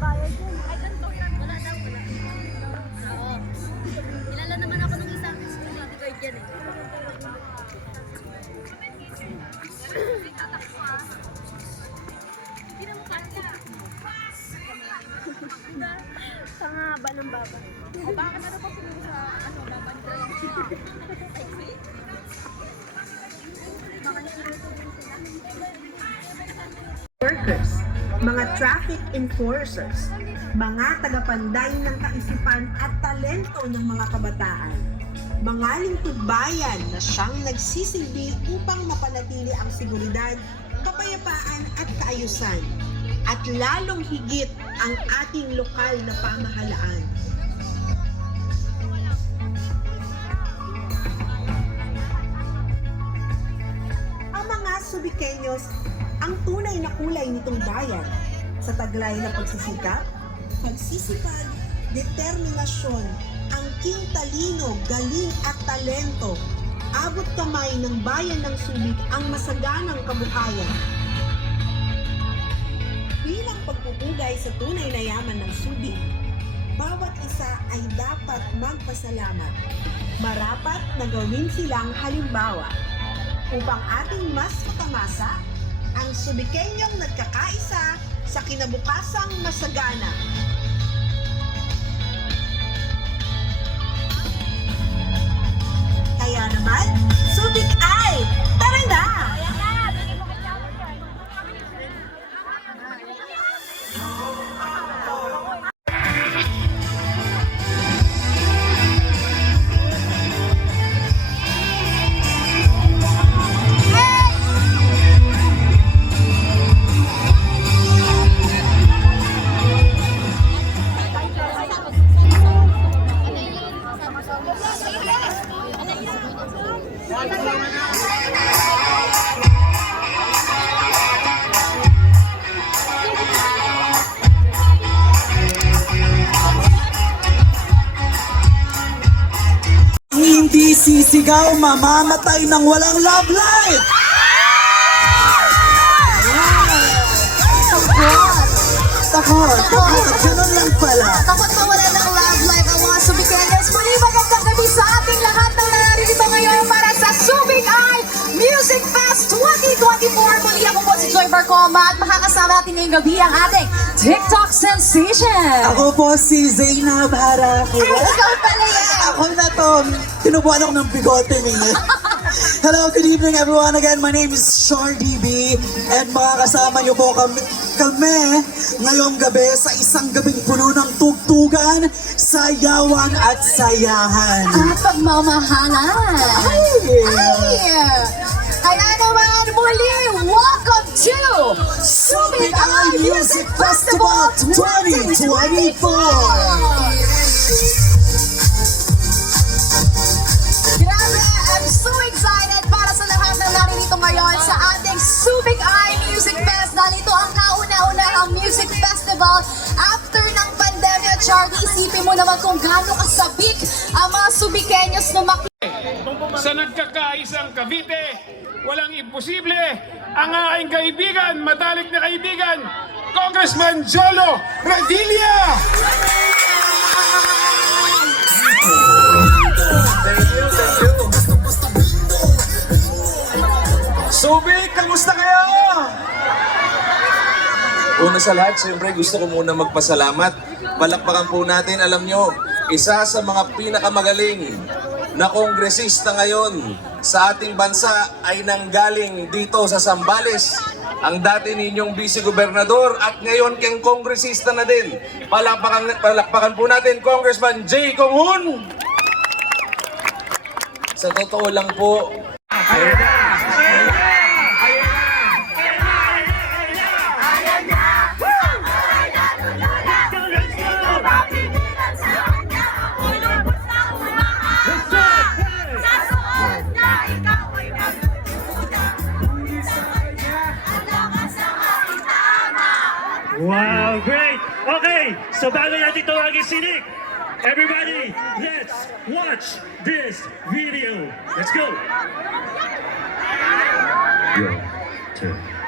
bayad yun. Ay, ganito yan. Wala daw, wala. Oo. Kilala naman ako ng isang security guard yan eh. Pangaba ng baba. O bakit ano pa siguro sa baba ni workers, mga traffic enforcers, mga tagapanday ng kaisipan at talento ng mga kabataan, mga lingkod-bayan na siyang nagsisilbi upang mapanatili ang seguridad, kapayapaan at kaayusan, at lalong higit ang ating lokal na pamahalaan. Ang mga Subikeños ang tunay na kulay nitong bayan sa taglay na pagsisikap, pagsisipag, determinasyon, angking talino, galing at talento. Abot kamay ng bayan ng Subic ang masaganang kabuhayan. Bilang pagpupugay sa tunay na yaman ng Subic, bawat isa ay dapat magpasalamat. Marapat na gawin silang halimbawa upang ating mas makamasa ang Subikeñong nagkakaisa sa kinabukasang masagana. Kaya naman, Subic ay, tara na! Hindi sisigaw, mamamatay ng walang love life! Takot, ganun lang pala. Takot pa wala ng love life ang mga Subikeños. Muli magandang gabi sa ating lahat na narito ngayon para sa Subic Eye Music Fest 2024. Muli ako po si Joy Barcoma at makakasama natin ngayong gabi ang ating TikTok sensation. Ako po si Zainab Haraki. Ay, ikaw pala yan. Ako na to, tinubuan ako ng bigote niya. Hello, good evening everyone. Again, my name is Shar DB and makakasama niyo po kami ngayong gabi sa isang gabing puno ng tugtugan, sayawan at sayahan. At pagmamahalan. Kaya naman muli, welcome to Subic Eye Music Festival 2024! Grabe, I'm so excited para sa lahat ng naririto ngayon sa ating Subic Eye Music Fest. Dahil ito ang kauna-unahang music festival after ng pandemya. Charlie, isipin mo naman kung gaano kasabik ang mga Subikeños na Sa nagkakaisang Cavite, walang imposible. Ang aking kaibigan, matalik na kaibigan, Congressman Jolo Revilla! Thank you. Subic, kamusta kayo? Una sa lahat, siyempre gusto ko muna magpasalamat. Palakpakan po natin, alam nyo, isa sa mga pinakamagaling na kongresista ngayon sa ating bansa ay nanggaling dito sa Zambales. Ang dati ninyong vice-gobernador at ngayon keng kongresista na din. Palakpakan po natin, Congressman Jay Conghun. Sa totoo lang po, Wow, great! Okay, so bago natin tawagin si Nick, everybody, let's watch this video. Let's go! Yo, two.